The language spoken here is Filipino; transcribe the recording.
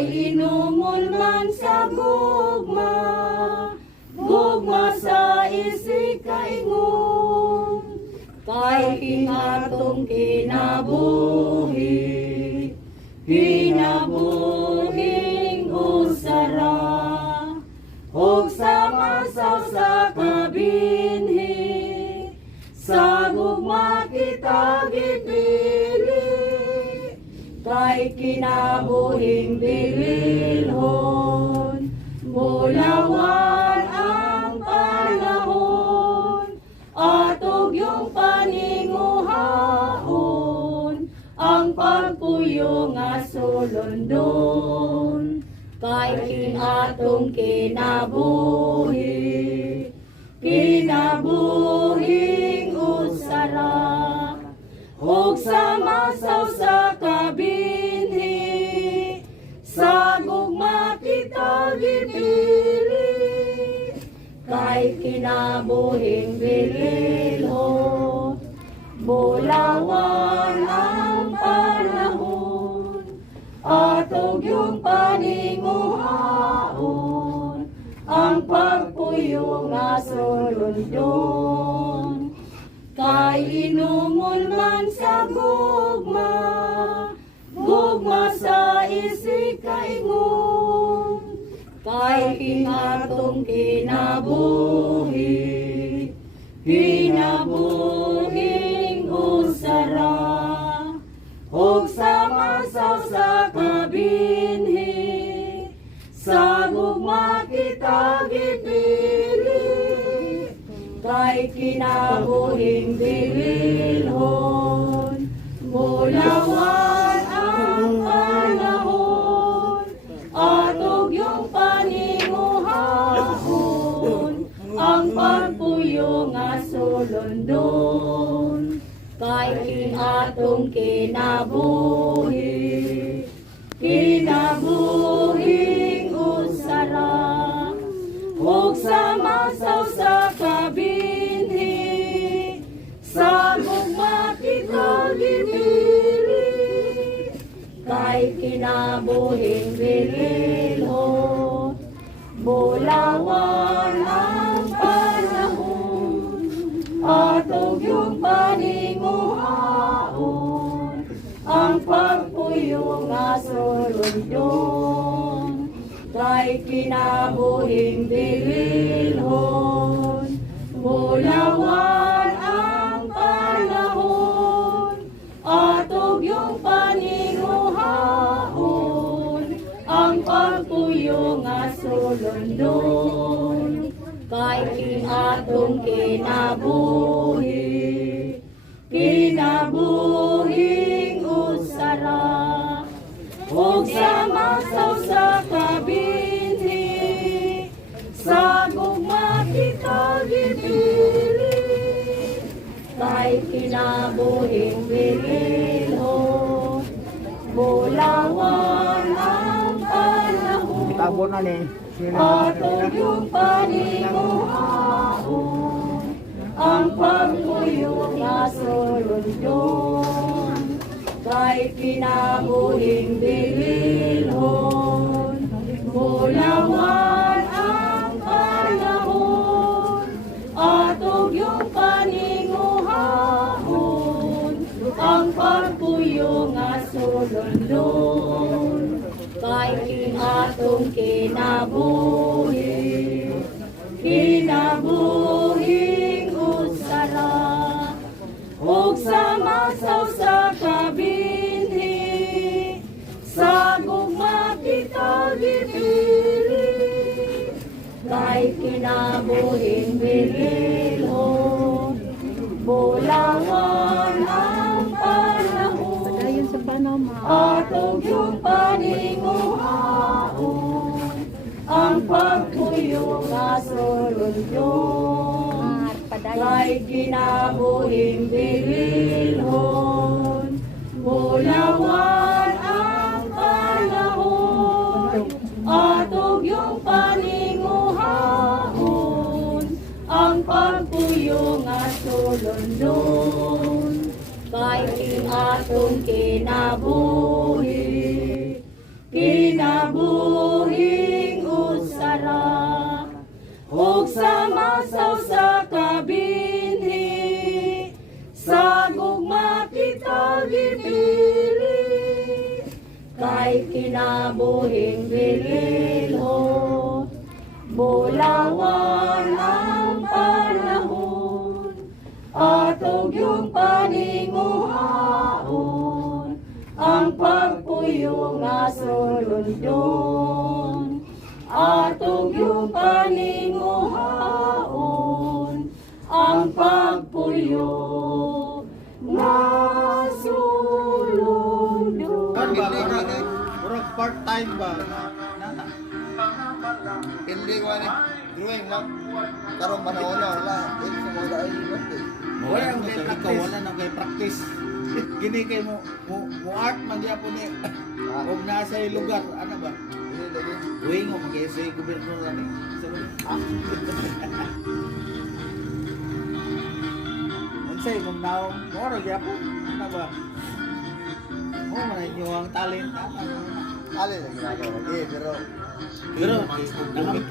kay inumon man sa gugma, gugma sa isig kaingon, kay kinatong kinabuhi, kinabuhing usara, ug sa masaw sa kabinhi, sa gugma kita gipili, kay kinabuhing bililhon, bulawan ang panahon, atog yung paninguhaon, ang pagpuyo nga sulundon, kay kinatong kinabuhi, kinabuhing usara, ug sa masaw sa kabinhi, sa gugma kita gipili, kay kinabuhing bililhon, bulawan ang panahon, atog yung paninguhaon, ang pagpuyo nga sulundon, kay inumon man sa gugma, gugma sa isig kaingon, kay kinatong kinabuhi, kinabuhing usara, ug sa masaw sa kabinhi, sa gugma kita gipili, kay kinabuhing bililhon, bulawan ang panahon, atog yung paninguhaon, ang pagpuyo nga sulundon, kay kinatong kinabuhi, kinabuhing usara, ug sa masaw sa kabinhi, sa gugma kita gipili, kay kinabuhing bililhon, bulawan ang panahon, atog yung paninguhaon, ang pagpuyo nga sulundon, kay kinabuhing bililhon, bulawan ang panahon, atog yung paninguhaon, ang pagpuyo nga sulundon, kay kinatong kinabuhi, kinabuhing usara, ug sa masaw sa kabinhi, sa gugma kita gipili, kay kinabuhing bililhon, bulawan ang panahon, atog yung paninguhaon, ang pagpuyo nga sulundon, kay kinabuhing bililhon, bulawan ang panahon, atog yung paninguhaon, ang pagpuyo nga sulundon, kay kinatong kinabuhi, kinabuhing usara, ug sa masaw sa kabinhi, sa gugma kita gipili, kay kinabuhing bililhon, bulawan ang panahon, atog yung paninguhaon, ang pagpuyo nga sulundon, kay kinabuhing bililhon, bulawan ang panahon, atog yung paninguhaon, ang pagpuyo nga sulundon, kay kinatong kinabuhi, kinabuhi. kinabuhing usara ug sa masaw sa kabinhi sa gugma kita gipili kay kinabuhing bililhon bulawan ang panahon atog yung paninguhaon ang pagpuyo nga sulundon atog yung paninguhaon ang pagpuyo nga sulundon. Kan ba murag part-time ba? Nana. Hindi ko ani drawing lang karong panahon na wala din sa mga ay Wala ang kay practice. Wala nang kay practice. Gini kay mo art man gyapon ni. Og nasa lugar ano ba? Hindi lagi. Uy mo magay sa gobyerno lang ni. Unsay kung now mo ra gyapon ano ba? Mo man inyo ang talent Ali lagi ginagawa lagi pero pero naka-mix.